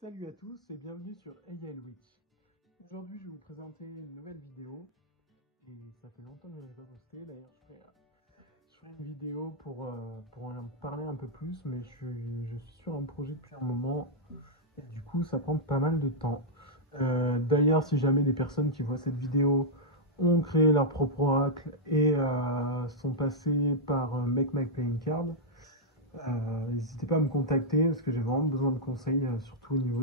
Salut à tous et bienvenue sur AL Witch. Aujourd'hui, je vais vous présenter une nouvelle vidéo. Et ça fait longtemps que je n'en ai pas posté. D'ailleurs, je ferai une vidéo pour en parler un peu plus. Mais je suis sur un projet depuis un moment. Et du coup, ça prend pas mal de temps. D'ailleurs, si jamais des personnes qui voient cette vidéo ont créé leur propre oracle et sont passées par Make My Playing Card, n'hésitez pas à me contacter parce que j'ai vraiment besoin de conseils, surtout au niveau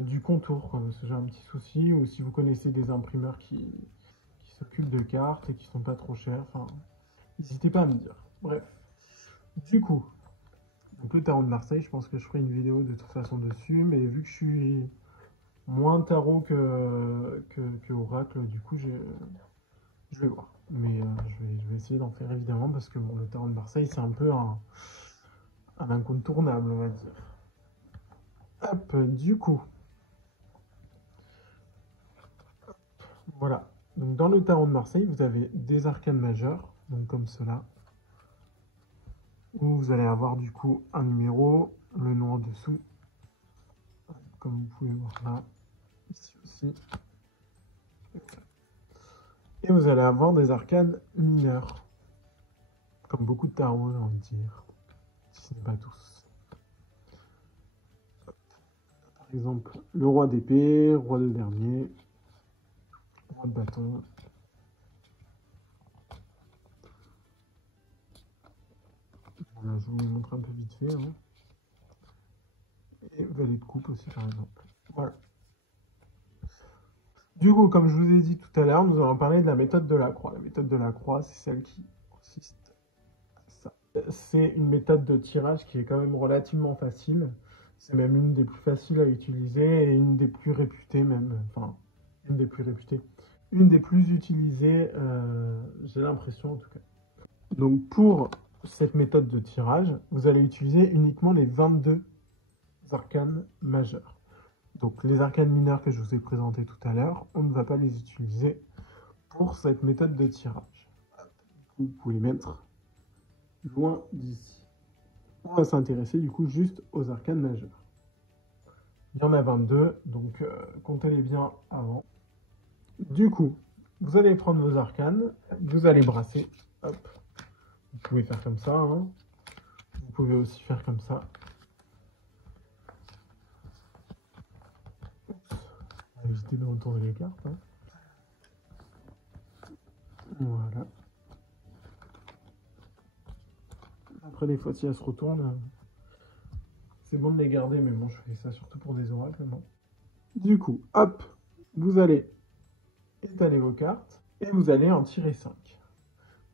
du contour, quoi, parce que j'ai un petit souci, ou si vous connaissez des imprimeurs qui s'occupent de cartes et qui sont pas trop chers, enfin, n'hésitez pas à me dire. Bref, du coup, donc le tarot de Marseille, je pense que je ferai une vidéo de toute façon dessus, mais vu que je suis moins tarot que oracle, du coup, je vais voir. Mais je vais essayer d'en faire évidemment, parce que bon, le tarot de Marseille, c'est un peu un incontournable, on va dire. Hop, du coup, voilà. Donc dans le tarot de Marseille, vous avez des arcanes majeures, donc comme cela, où vous allez avoir du coup un numéro, le nom en dessous, comme vous pouvez voir là, ici aussi. Et vous allez avoir des arcanes mineures, comme beaucoup de tarots, j'ai envie de dire, si ce n'est pas tous. Par exemple, le roi d'épée, roi de denier, roi de bâton. Voilà, je vous montre un peu vite fait. Hein. Et valet de coupe aussi, par exemple. Voilà. Du coup, comme je vous ai dit tout à l'heure, nous allons parler de la méthode de la croix. La méthode de la croix, c'est celle qui consiste à ça. C'est une méthode de tirage qui est quand même relativement facile. C'est même une des plus faciles à utiliser et une des plus réputées même. Enfin, une des plus réputées. Une des plus utilisées, j'ai l'impression en tout cas. Donc pour cette méthode de tirage, vous allez utiliser uniquement les 22 arcanes majeures. Donc les arcanes mineures que je vous ai présentées tout à l'heure, on ne va pas les utiliser pour cette méthode de tirage. Vous pouvez les mettre loin d'ici. On va s'intéresser du coup juste aux arcanes majeures. Il y en a 22, donc comptez-les bien avant. Du coup, vous allez prendre vos arcanes, vous allez brasser. Hop. Vous pouvez faire comme ça. Hein. Vous pouvez aussi faire comme ça. Éviter de retourner les cartes. Hein. Voilà. Après, des fois, si elles se retournent, c'est bon de les garder, mais bon, je fais ça surtout pour des oracles, non. Du coup, hop, vous allez étaler vos cartes et vous allez en tirer 5.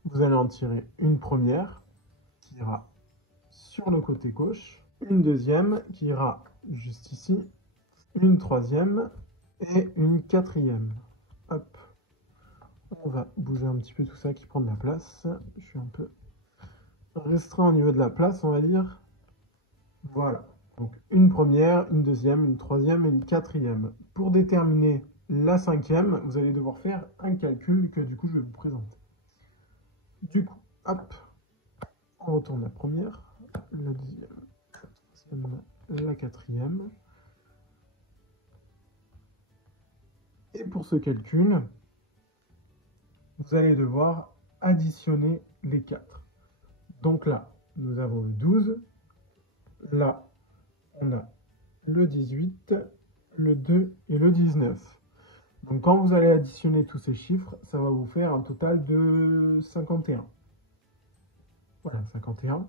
Vous allez en tirer une première qui ira sur le côté gauche, une deuxième qui ira juste ici, une troisième et une quatrième. Hop. On va bouger un petit peu tout ça qui prend de la place. Je suis un peu restreint au niveau de la place, on va dire. Voilà. Donc une première, une deuxième, une troisième et une quatrième. Pour déterminer la cinquième, vous allez devoir faire un calcul que du coup je vais vous présenter. Du coup, hop, on retourne la première, la deuxième, la troisième, la quatrième. Et pour ce calcul, vous allez devoir additionner les 4. Donc là, nous avons le 12. Là, on a le 18, le 2 et le 19. Donc quand vous allez additionner tous ces chiffres, ça va vous faire un total de 51. Voilà, 51.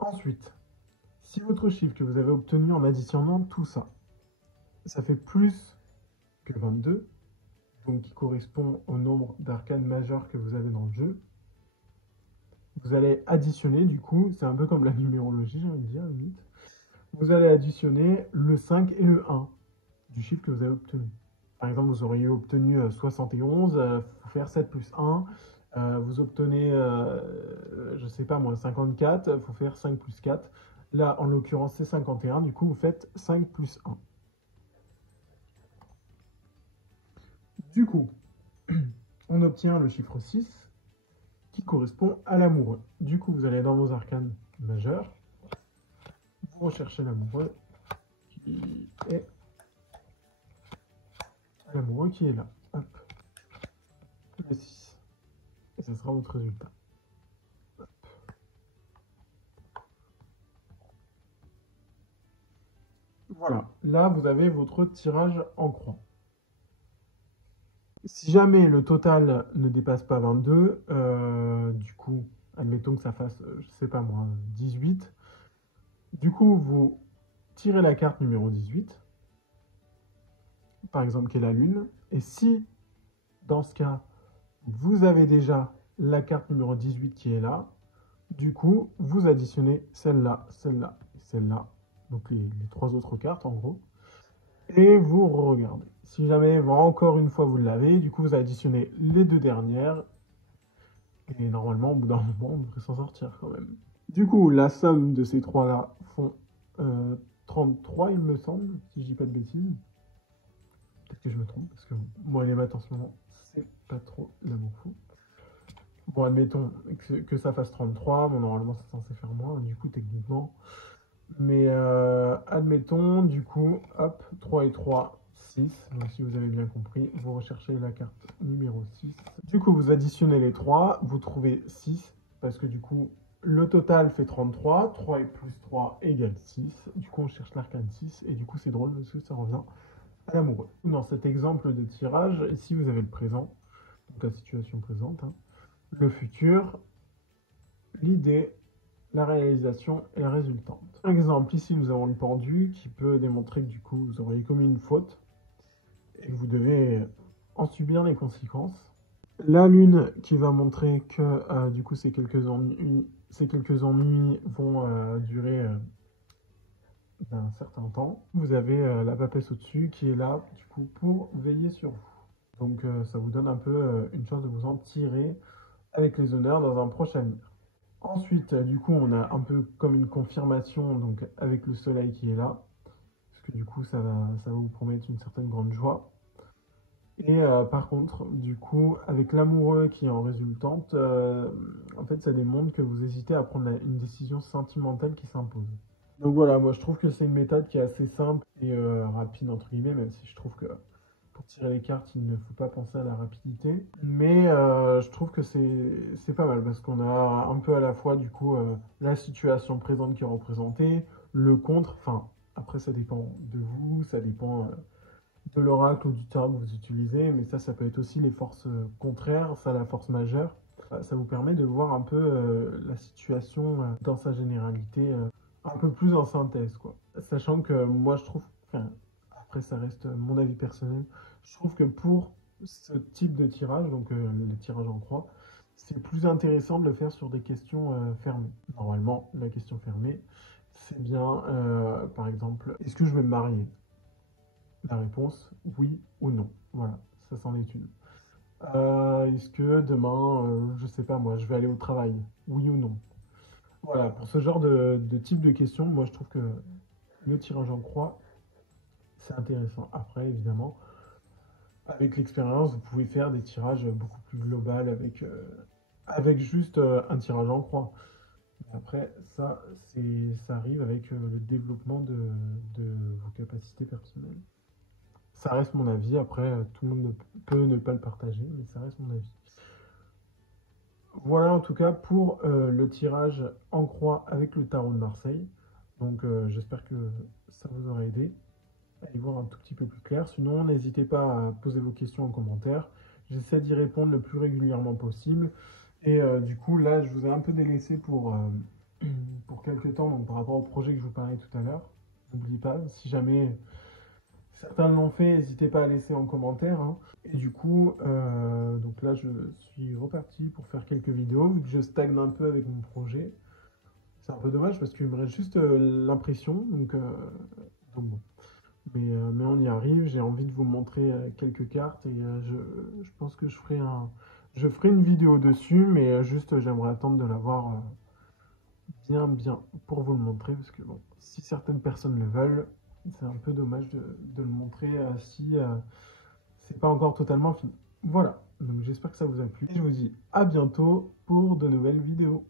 Ensuite, si votre chiffre que vous avez obtenu en additionnant tout ça, ça fait plus que 22, donc qui correspond au nombre d'arcanes majeures que vous avez dans le jeu, vous allez additionner, du coup, c'est un peu comme la numérologie, j'ai envie de dire, limite. Vous allez additionner le 5 et le 1 du chiffre que vous avez obtenu. Par exemple, vous auriez obtenu 71, il faut faire 7 plus 1. Vous obtenez, je ne sais pas moi, 54, il faut faire 5 plus 4. Là, en l'occurrence, c'est 51, du coup, vous faites 5 plus 1. Du coup, on obtient le chiffre 6, qui correspond à l'amoureux. Du coup, vous allez dans vos arcanes majeures, Vous recherchez l'amoureux qui est là. Hop. Le 6. Et ce sera votre résultat. Hop. Voilà. Là, vous avez votre tirage en croix. Si jamais le total ne dépasse pas 22, du coup, admettons que ça fasse, je sais pas moi, 18. Du coup, vous tirez la carte numéro 18, par exemple, qui est la lune. Et si, dans ce cas, vous avez déjà la carte numéro 18 qui est là, du coup, vous additionnez celle-là, celle-là et celle-là. Donc les 3 autres cartes, en gros. Et vous regardez. Si jamais, encore une fois, vous l'avez, du coup, vous additionnez les 2 dernières. Et normalement, au bout d'un moment, on devrait s'en sortir quand même. Du coup, la somme de ces 3-là font 33, il me semble, si je dis pas de bêtises. Peut-être que je me trompe, parce que moi, les maths en ce moment, c'est pas trop l'amour fou. Bon, admettons que ça fasse 33, bon, normalement, c'est censé faire moins, du coup, techniquement. Mais admettons, du coup, hop, 3 et 3, 6. Donc, si vous avez bien compris, vous recherchez la carte numéro 6. Du coup, vous additionnez les 3, vous trouvez 6, parce que du coup, le total fait 33. 3 et plus 3 égale 6. Du coup, on cherche l'arcane 6, et du coup, c'est drôle, parce que ça revient à l'amoureux. Dans cet exemple de tirage, ici, vous avez le présent, donc la situation présente, hein, le futur, l'idée, la réalisation et la résultante. Par exemple, ici, nous avons le pendu qui peut démontrer que du coup, vous auriez commis une faute et que vous devez en subir les conséquences. La lune qui va montrer que du coup, ces quelques ennuis vont durer un certain temps. Vous avez la papesse au-dessus qui est là du coup pour veiller sur vous. Donc ça vous donne un peu une chance de vous en tirer avec les honneurs dans un prochain avenir. Ensuite, du coup, on a un peu comme une confirmation donc avec le soleil qui est là, parce que du coup, ça va vous promettre une certaine grande joie. Et par contre, du coup, avec l'amoureux qui est en résultante, en fait, ça démontre que vous hésitez à prendre une décision sentimentale qui s'impose. Donc voilà, moi je trouve que c'est une méthode qui est assez simple et rapide, entre guillemets, même si je trouve que pour tirer les cartes, il ne faut pas penser à la rapidité. Mais je trouve que c'est pas mal parce qu'on a un peu à la fois du coup la situation présente qui est représentée, le contre, enfin après ça dépend de vous, ça dépend de l'oracle ou du tarot que vous utilisez, mais ça peut être aussi les forces contraires, ça la force majeure. Ça vous permet de voir un peu la situation dans sa généralité, un peu plus en synthèse, quoi. Sachant que moi je trouve, enfin, après ça reste mon avis personnel, je trouve que pour ce type de tirage, donc le tirage en croix, c'est plus intéressant de le faire sur des questions fermées. Normalement, la question fermée, c'est bien, par exemple, est-ce que je vais me marier? La réponse, oui ou non. Voilà, ça c'en est une. Est-ce que demain, je sais pas moi, je vais aller au travail? Oui ou non? Voilà, pour ce genre de type de questions, moi je trouve que le tirage en croix, c'est intéressant. Après, évidemment, avec l'expérience, vous pouvez faire des tirages beaucoup plus globaux avec juste un tirage en croix. Après, ça arrive avec le développement de vos capacités personnelles. Ça reste mon avis. Après, tout le monde peut ne pas le partager, mais ça reste mon avis. Voilà en tout cas pour le tirage en croix avec le tarot de Marseille. Donc j'espère que ça vous aura aidé à y voir un tout petit peu plus clair. Sinon, n'hésitez pas à poser vos questions en commentaire. J'essaie d'y répondre le plus régulièrement possible. Et du coup, là, je vous ai un peu délaissé pour quelques temps donc, par rapport au projet que je vous parlais tout à l'heure. N'oubliez pas, si jamais certains l'ont fait, n'hésitez pas à laisser en commentaire, hein. Et du coup, donc là, je suis reparti pour faire quelques vidéos, vu que je stagne un peu avec mon projet. C'est un peu dommage parce qu'il me reste juste l'impression, donc bon. Mais on y arrive, j'ai envie de vous montrer quelques cartes et je pense que je ferai une vidéo dessus, mais juste j'aimerais attendre de l'avoir bien pour vous le montrer, parce que bon, si certaines personnes le veulent, c'est un peu dommage de le montrer si c'est pas encore totalement fini. Voilà, donc j'espère que ça vous a plu. Et je vous dis à bientôt pour de nouvelles vidéos.